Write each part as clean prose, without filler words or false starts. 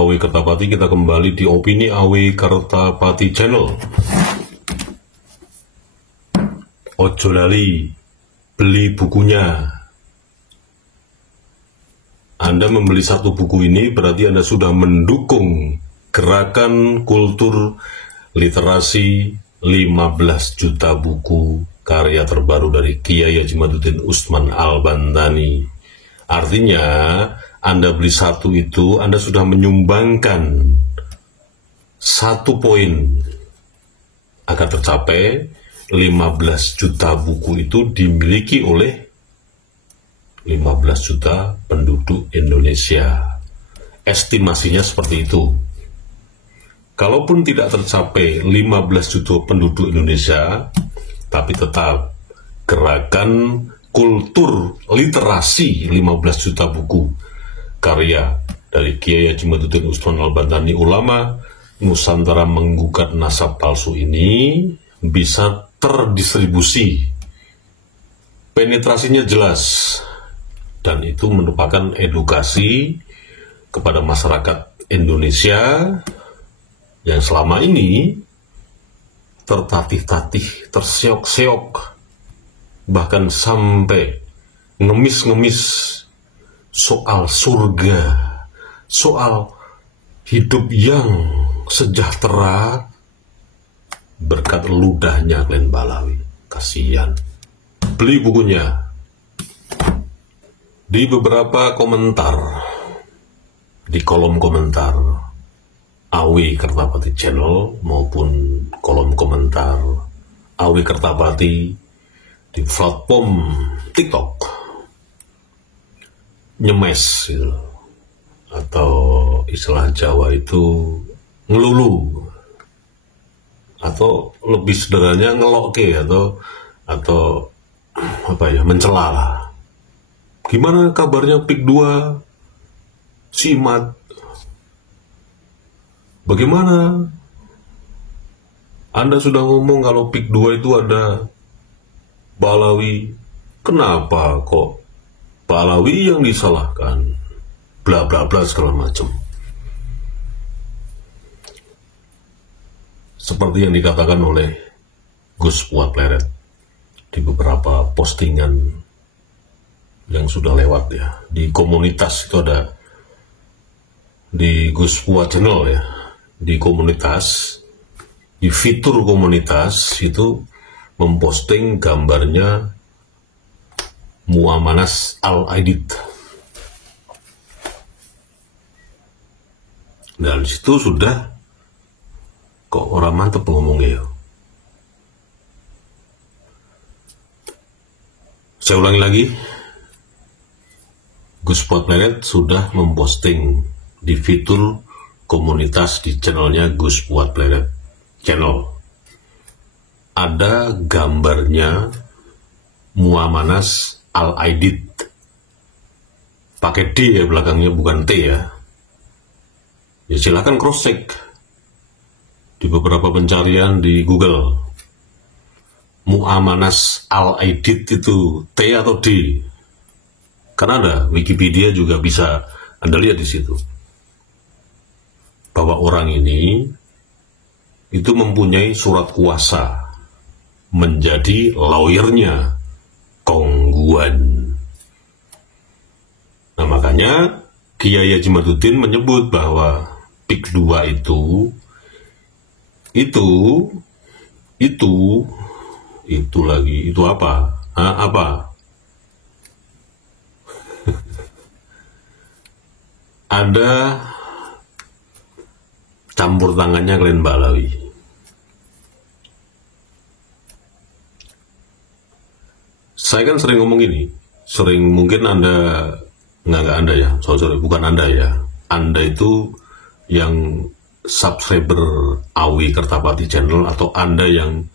Awi Kertapati. Kita kembali di Opini Awi Kertapati Channel. Ojo lali, beli bukunya. Anda membeli satu buku ini berarti Anda sudah mendukung gerakan kultur literasi 15 juta buku karya terbaru dari Kiai Haji Madudin Usman Al-Bantani. Artinya, Anda beli satu itu, Anda sudah menyumbangkan 1 poin agar tercapai 15 juta buku itu dimiliki oleh 15 juta penduduk Indonesia. Estimasinya seperti itu. Kalaupun tidak tercapai 15 juta penduduk Indonesia, tapi tetap gerakan kultur literasi 15 juta buku karya dari Kiai Haji Madudin Usman Al-Bantani, ulama Nusantara menggugat nasab palsu ini bisa terdistribusi. Penetrasinya jelas, dan itu merupakan edukasi kepada masyarakat Indonesia yang selama ini tertatih-tatih, terseok-seok, bahkan sampai ngemis-ngemis soal surga, soal hidup yang sejahtera berkat ludahnya Glenn Balawi. Kasihan. Beli bukunya. Di beberapa komentar, di kolom komentar Awi Kertapati Channel maupun kolom komentar Awi Kertapati di platform TikTok, nyemes gitu. Atau istilah Jawa itu ngelulu, atau lebih sederhananya ngeloke, atau apa ya, mencela lah. Gimana kabarnya PIK 2 Simat? Bagaimana Anda sudah ngomong kalau PIK 2 itu ada Balawi, kenapa kok Balawi yang disalahkan? Bla bla bla segala macam. Seperti yang dikatakan oleh Gus Fuad Pleret di beberapa postingan yang sudah lewat ya. Di komunitas itu ada, di Gus Fuad Channel ya, di komunitas, di fitur komunitas itu memposting gambarnya Muamanas Al-Aidid. Dan situ sudah, kok orang mantep ngomongnya ya. Saya ulangi lagi, Gus Fuad Pleret sudah memposting di fitur komunitas di channelnya Gus Fuad Pleret Channel. Ada gambarnya Muamanas Al-Aidid. Pakai D ya belakangnya, bukan T ya. Ya silakan cross check di beberapa pencarian di Google. Muamanas Al-Aidid itu T atau D? Karena ada Wikipedia juga bisa Anda lihat di situ. Bahwa orang ini itu mempunyai surat kuasa menjadi lawyernya Kongguan. Nah makanya Kiai Haji Madudin menyebut bahwa PIK 2 itu apa? Apa? Ada campur tangannya Glenn Balawi. Saya kan sering ngomong ini, mungkin Anda, nggak Anda ya, sorry, bukan Anda ya. Anda itu yang subscriber Awi Kertapati Channel, atau Anda yang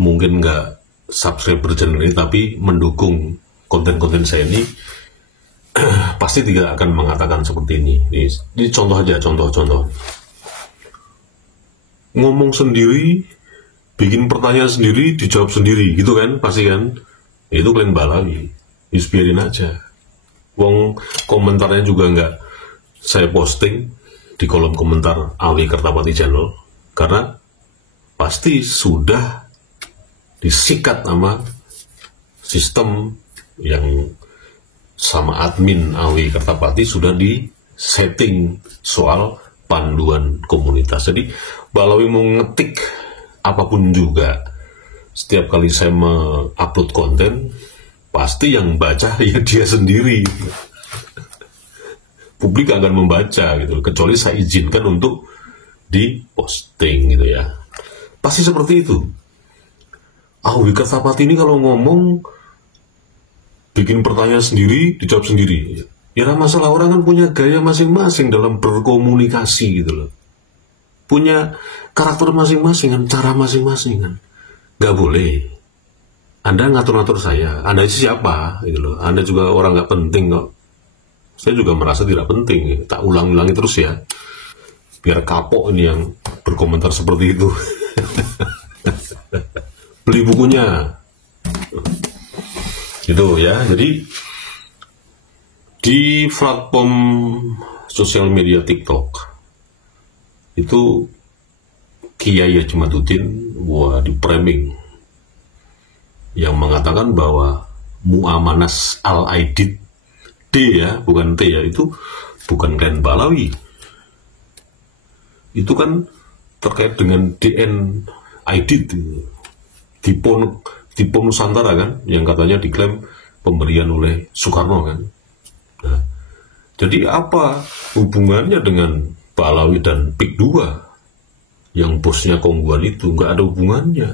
mungkin nggak subscriber channel ini tapi mendukung konten-konten saya ini, pasti tidak akan mengatakan seperti ini. Ini contoh aja, contoh. Ngomong sendiri, bikin pertanyaan sendiri, dijawab sendiri, gitu kan, pasti kan. Itu Glenn Balawi, biarin aja. Wong komentarnya juga nggak saya posting, di kolom komentar Awi Kertapati Channel, karena pasti sudah disikat sama sistem yang sama admin Awi Kertapati, sudah di setting soal panduan komunitas. Jadi Mbak Lawi mau ngetik apapun juga, setiap kali saya mengupload konten, pasti yang baca ya dia sendiri. Publik akan membaca gitu, kecuali saya izinkan untuk diposting gitu ya. Pasti seperti itu. Awi Kertapati ini kalau ngomong, bikin pertanyaan sendiri, dijawab sendiri. Ya masalah, orang kan punya gaya masing-masing dalam berkomunikasi gitu loh. Punya karakter masing-masing kan, cara masing-masing kan. Gak boleh Anda ngatur-ngatur saya. Anda siapa gitu loh. Anda juga orang gak penting kok. Saya juga merasa tidak penting. Tak ulang-ulangi terus ya, biar kapok ini yang berkomentar seperti itu. Beli bukunya gitu ya. Jadi di platform sosial media TikTok itu Kiai Haji Maduddin di framing yang mengatakan bahwa Mu'amanas Al-Aidid D ya, bukan T ya, itu bukan klan Balawi. Itu kan terkait dengan DN Aidid, Dipo Nusantara kan, yang katanya diklaim pemberian oleh Soekarno kan. Nah, jadi apa hubungannya dengan Balawi dan Pik 2 yang bosnya Kongguan itu? Nggak ada hubungannya.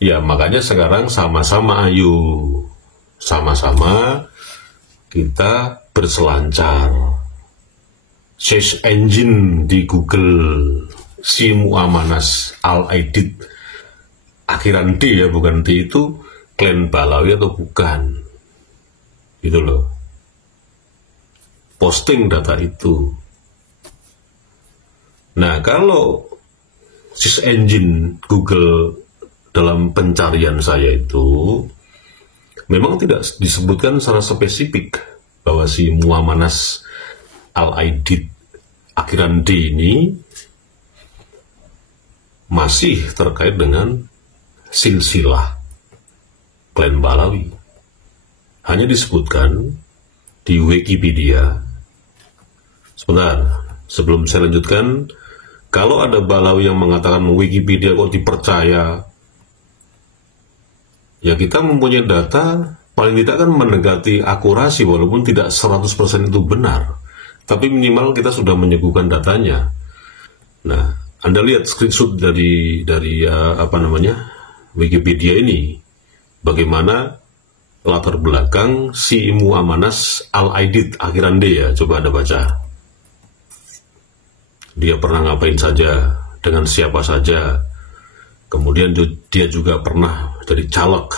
Ya makanya sekarang sama-sama kita berselancar search engine di Google, si Mu'amanas Al-Aidid akhiran D ya, bukan T, itu klan Balawi atau bukan, gitu loh. Posting data itu. Nah, kalau search engine Google dalam pencarian saya itu memang tidak disebutkan secara spesifik bahwa si Mu'amanas Al-Aidid akhiran D ini masih terkait dengan silsilah klan Balawi. Hanya disebutkan di Wikipedia. Sebentar, sebelum saya lanjutkan, kalau ada Balawi yang mengatakan Wikipedia kok dipercaya, ya kita mempunyai data, paling tidak kan mendekati akurasi, walaupun tidak 100% itu benar, tapi minimal kita sudah menyebutkan datanya. Nah, Anda lihat screenshot dari Wikipedia ini, bagaimana latar belakang si Mu'amanas Al-Aidid akhiran D ya, coba Anda baca. Dia pernah ngapain saja, dengan siapa saja, kemudian dia juga pernah jadi caleg.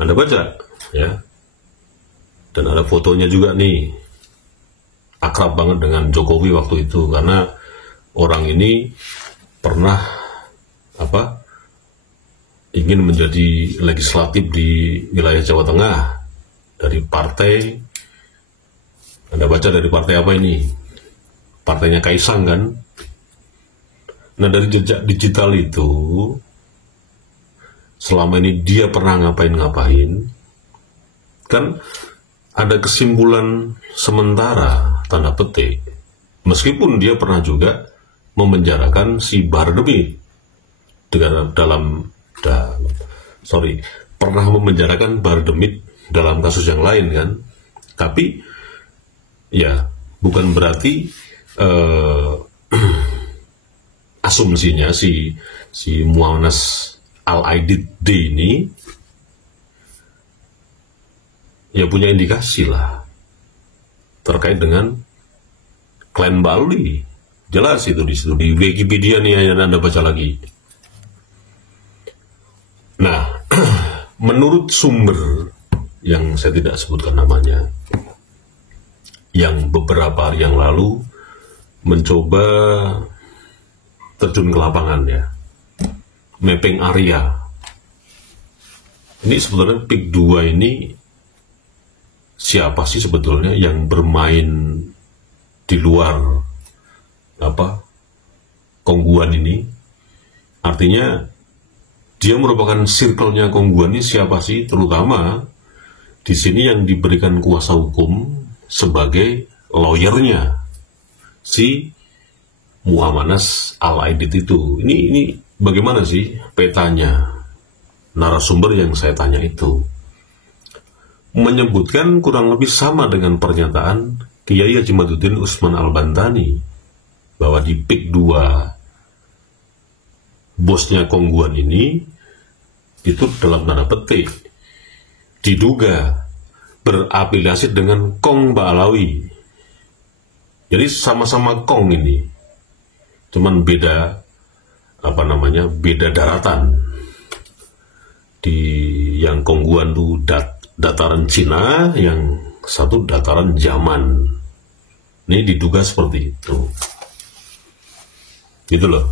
Anda baca ya, dan ada fotonya juga nih, akrab banget dengan Jokowi waktu itu, karena orang ini pernah ingin menjadi legislatif di wilayah Jawa Tengah dari partai. Anda baca dari partai apa ini? Partainya Kaisang kan. Nah, dari jejak digital itu, selama ini dia pernah ngapain-ngapain, kan ada kesimpulan sementara, tanda petik, meskipun dia pernah juga memenjarakan si Bahar Demit pernah memenjarakan Bahar Demit dalam kasus yang lain kan. Tapi ya bukan berarti asumsinya si Mu'amanas Al-Aidid D ini ya punya indikasi lah terkait dengan klan Balawi. Jelas itu di situ, di Wikipedia nih yang Anda baca lagi. Nah, menurut sumber yang saya tidak sebutkan namanya, yang beberapa hari yang lalu mencoba terjun ke lapangan ya, mapping area. Ini sebetulnya Pik 2 ini siapa sih sebetulnya yang bermain di luar Kongguan ini. Artinya dia merupakan circle-nya Kongguan ini siapa sih? Terutama di sini yang diberikan kuasa hukum sebagai lawyernya si Muhammadas Al-Aidid itu. Ini bagaimana sih petanya? Narasumber yang saya tanya itu menyebutkan kurang lebih sama dengan pernyataan Kiai Haji Madudin Usman Al-Bantani bahwa di PIK 2 bosnya Kongguan ini itu dalam tanda petik diduga berafiliasi dengan Kong Ba'alawi. Jadi sama-sama Kong ini, cuman beda beda daratan. Di yang Kongguan itu dataran Cina, yang satu dataran Yaman. Ini diduga seperti itu. Gitu loh.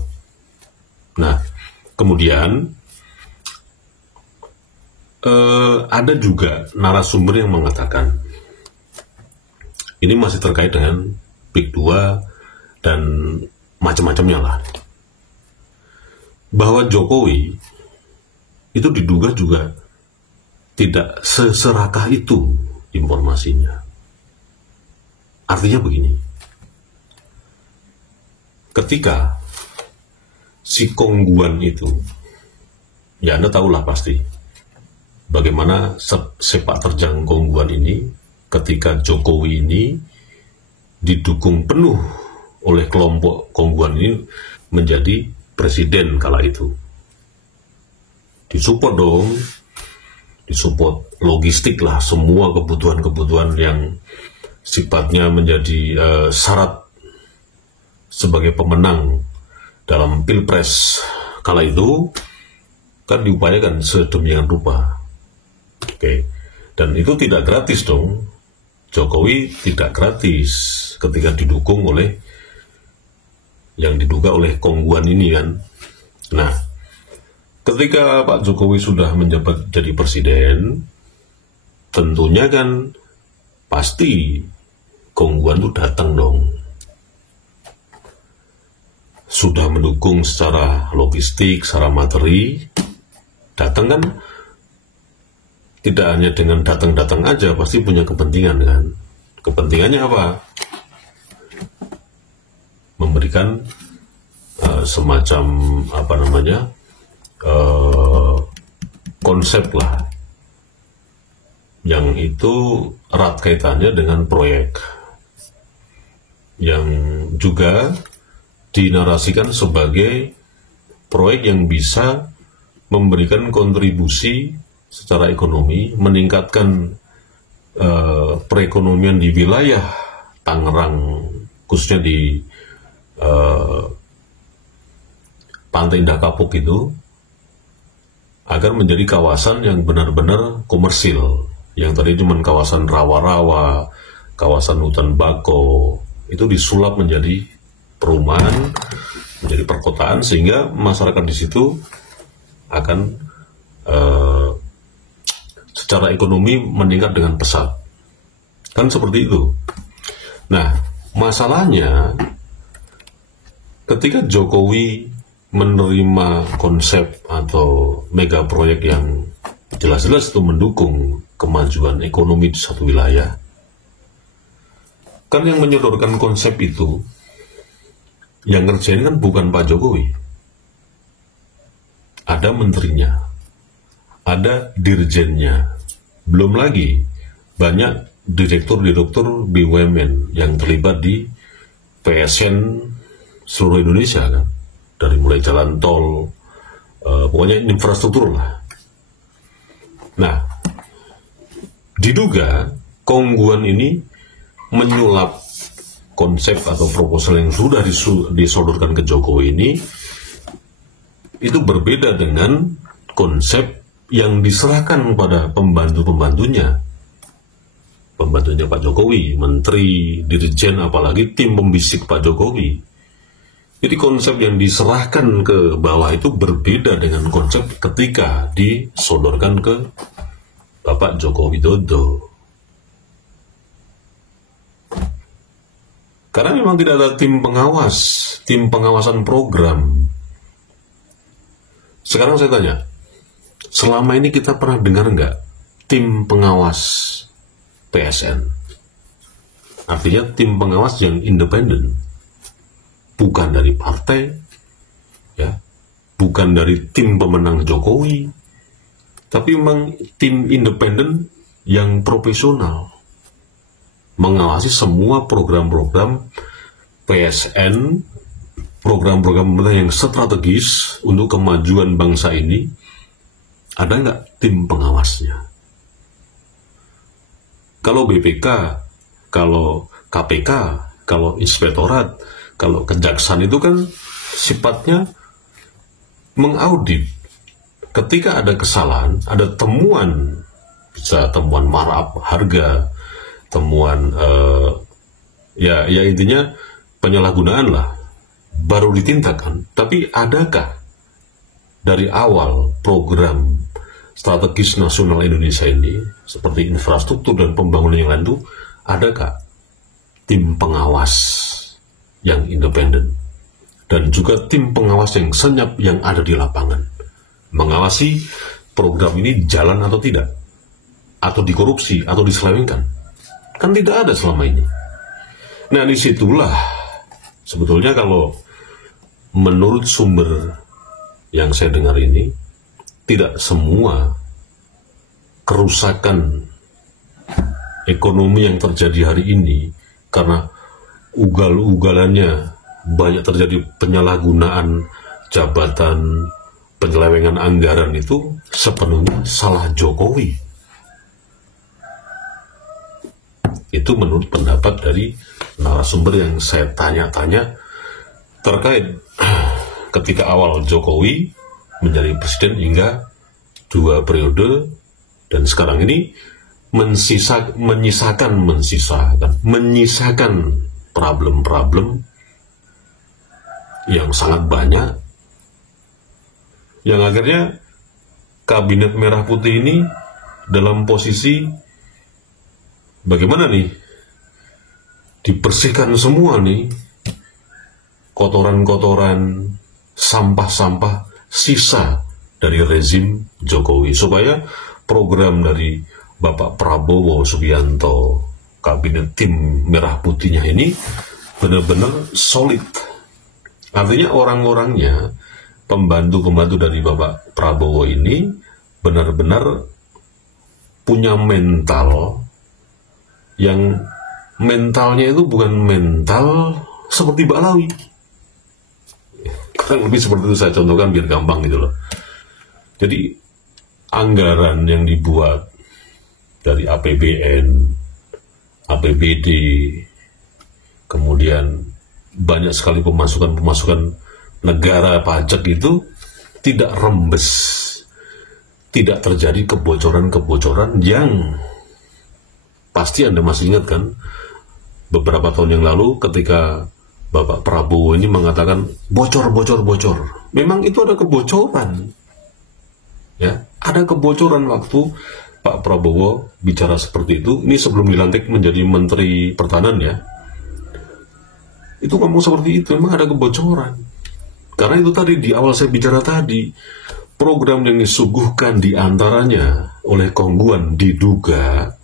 Nah, kemudian ada juga narasumber yang mengatakan ini masih terkait dengan PIK 2 dan macam-macamnya lah, bahwa Jokowi itu diduga juga tidak seserakah itu informasinya. Artinya begini, ketika si Kongguan itu, ya Anda tahulah pasti bagaimana sepak terjang Kongguan ini ketika Jokowi ini didukung penuh oleh kelompok Kongguan ini menjadi presiden kala itu. Disupport dong, disupport logistik lah, semua kebutuhan-kebutuhan yang sifatnya menjadi syarat sebagai pemenang dalam pilpres kala itu kan diupayakan sedemikian rupa. Oke. Dan itu tidak gratis dong. Jokowi tidak gratis ketika didukung oleh yang diduga oleh Kongguan ini kan. Nah, ketika Pak Jokowi sudah menjabat jadi presiden, tentunya kan pasti Kongguan itu datang dong. Sudah mendukung secara logistik, secara materi, datang kan. Tidak hanya dengan datang-datang aja, pasti punya kepentingan kan. Kepentingannya apa? Memberikan semacam konsep lah, yang itu erat kaitannya dengan proyek, yang juga dinarasikan sebagai proyek yang bisa memberikan kontribusi secara ekonomi, meningkatkan perekonomian di wilayah Tangerang, khususnya di Pantai Indah Kapuk itu, agar menjadi kawasan yang benar-benar komersil. Yang tadi cuma kawasan rawa-rawa, kawasan hutan bako, itu disulap menjadi perumahan, menjadi perkotaan, sehingga masyarakat di situ akan secara ekonomi meningkat dengan pesat. Kan seperti itu. Nah, masalahnya ketika Jokowi menerima konsep atau mega proyek yang jelas-jelas itu mendukung kemajuan ekonomi di satu wilayah, kan yang menyodorkan konsep itu, yang ngerjain kan bukan Pak Jokowi. Ada menterinya, ada dirjennya, belum lagi banyak direktur-direktur BUMN yang terlibat di PSN seluruh Indonesia kan, dari mulai jalan tol, pokoknya infrastruktur lah. Nah, diduga Kongguan ini menyulap konsep atau proposal yang sudah disodorkan ke Jokowi ini, itu berbeda dengan konsep yang diserahkan pada pembantu-pembantunya Pak Jokowi, menteri, dirjen, apalagi tim pembisik Pak Jokowi. Jadi konsep yang diserahkan ke bawah itu berbeda dengan konsep ketika disodorkan ke Bapak Joko Widodo. Karena memang tidak ada tim pengawas, tim pengawasan program. Sekarang saya tanya, selama ini kita pernah dengar nggak tim pengawas PSN? Artinya tim pengawas yang independen, bukan dari partai, ya, bukan dari tim pemenang Jokowi, tapi memang tim independen yang profesional, mengawasi semua program-program PSN, program-program pemerintah yang strategis untuk kemajuan bangsa ini. Ada nggak tim pengawasnya? Kalau BPK, kalau KPK, kalau inspektorat, kalau kejaksaan itu kan sifatnya mengaudit. Ketika ada kesalahan, ada temuan, bisa temuan markup harga, temuan ya intinya penyalahgunaan lah, baru ditindakan. Tapi adakah dari awal program strategis nasional Indonesia ini seperti infrastruktur dan pembangunan yang lain itu, adakah tim pengawas yang independen dan juga tim pengawas yang senyap yang ada di lapangan mengawasi program ini jalan atau tidak, atau dikorupsi atau diselewengkan? Kan tidak ada selama ini. Nah, disitulah sebetulnya kalau menurut sumber yang saya dengar ini, tidak semua kerusakan ekonomi yang terjadi hari ini karena ugal-ugalannya banyak terjadi penyalahgunaan jabatan, penyelewengan anggaran, itu sepenuhnya salah Jokowi. Itu menurut pendapat dari narasumber yang saya tanya-tanya terkait ketika awal Jokowi menjadi presiden hingga 2 periode, dan sekarang ini menyisakan problem-problem yang sangat banyak, yang akhirnya kabinet merah putih ini dalam posisi bagaimana nih, dibersihkan semua nih kotoran-kotoran, sampah-sampah sisa dari rezim Jokowi, supaya program dari Bapak Prabowo Subianto, kabinet tim merah putihnya ini benar-benar solid. Artinya orang-orangnya, pembantu-pembantu dari Bapak Prabowo ini benar-benar punya mental yang mentalnya itu bukan mental seperti Baklawi. Kurang lebih seperti itu, saya contohkan biar gampang gitu loh. Jadi anggaran yang dibuat dari APBN, APBD, kemudian banyak sekali pemasukan negara pajak itu tidak rembes, tidak terjadi kebocoran-kebocoran yang pasti Anda masih ingat kan, beberapa tahun yang lalu ketika Bapak Prabowo ini mengatakan bocor. Memang itu ada kebocoran. Ya, ada kebocoran waktu Pak Prabowo bicara seperti itu. Ini sebelum dilantik menjadi Menteri Pertahanan ya. Itu ngomong seperti itu, memang ada kebocoran. Karena itu tadi di awal saya bicara tadi, program yang disuguhkan diantaranya oleh Kongguan diduga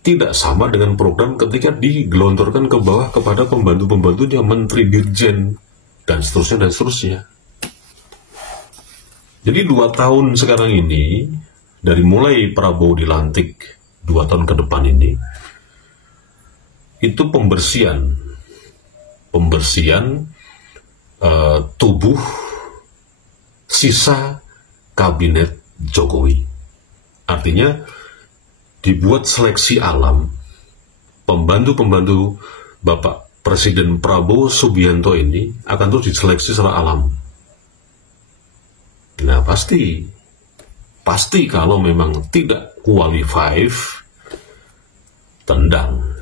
tidak sama dengan program ketika digelontorkan ke bawah kepada pembantu-pembantunya, menteri, dirjen, dan seterusnya. Jadi 2 tahun sekarang ini, dari mulai Prabowo dilantik 2 tahun ke depan ini, itu pembersihan tubuh sisa kabinet Jokowi. Artinya dibuat seleksi alam, pembantu-pembantu Bapak Presiden Prabowo Subianto ini akan terus diseleksi secara alam. Nah pasti kalau memang tidak qualified, tendang.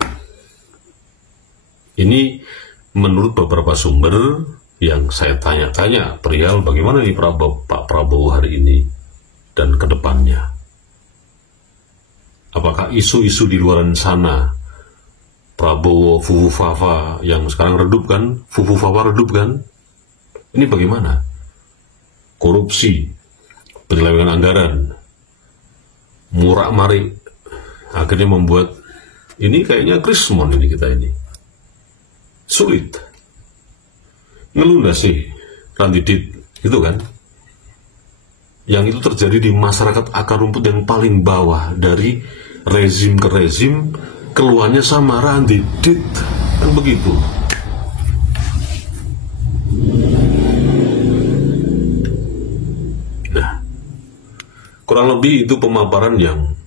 Ini menurut beberapa sumber yang saya tanya-tanya perihal bagaimana nih Pak Prabowo hari ini dan ke depannya. Apakah isu-isu di luar sana Prabowo Fufu Fafa yang sekarang redup kan, Fufu Fafa redup kan. Ini bagaimana? Korupsi, penyelewengan anggaran, murak-marik, akhirnya membuat ini kayaknya krismon ini kita ini. Sulit. Ngeluh sih, Randidit, gitu kan? Yang itu terjadi di masyarakat akar rumput yang paling bawah, dari rezim ke rezim, keluarnya sama Randidit, kan begitu. Nah, kurang lebih itu pemaparan yang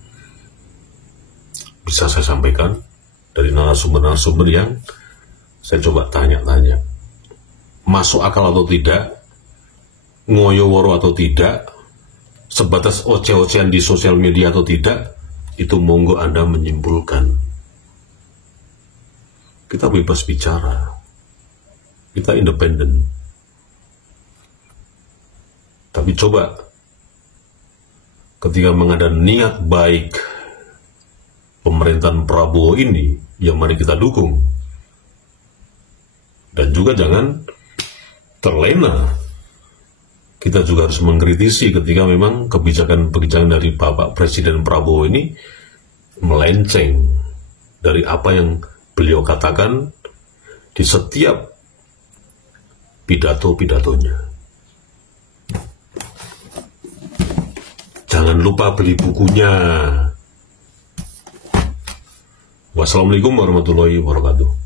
bisa saya sampaikan dari narasumber-narasumber yang saya coba tanya-tanya. Masuk akal atau tidak, ngoyo-woro atau tidak, sebatas oceh-ocehan di sosial media atau tidak, itu monggo Anda menyimpulkan. Kita bebas bicara, kita independen. Tapi coba, ketika mengada niat baik pemerintahan Prabowo ini, yang mari kita dukung. Dan juga jangan terlena. Kita juga harus mengkritisi ketika memang kebijakan-kebijakan dari Bapak Presiden Prabowo ini melenceng dari apa yang beliau katakan di setiap pidato-pidatonya. Jangan lupa beli bukunya. Wassalamualaikum warahmatullahi wabarakatuh.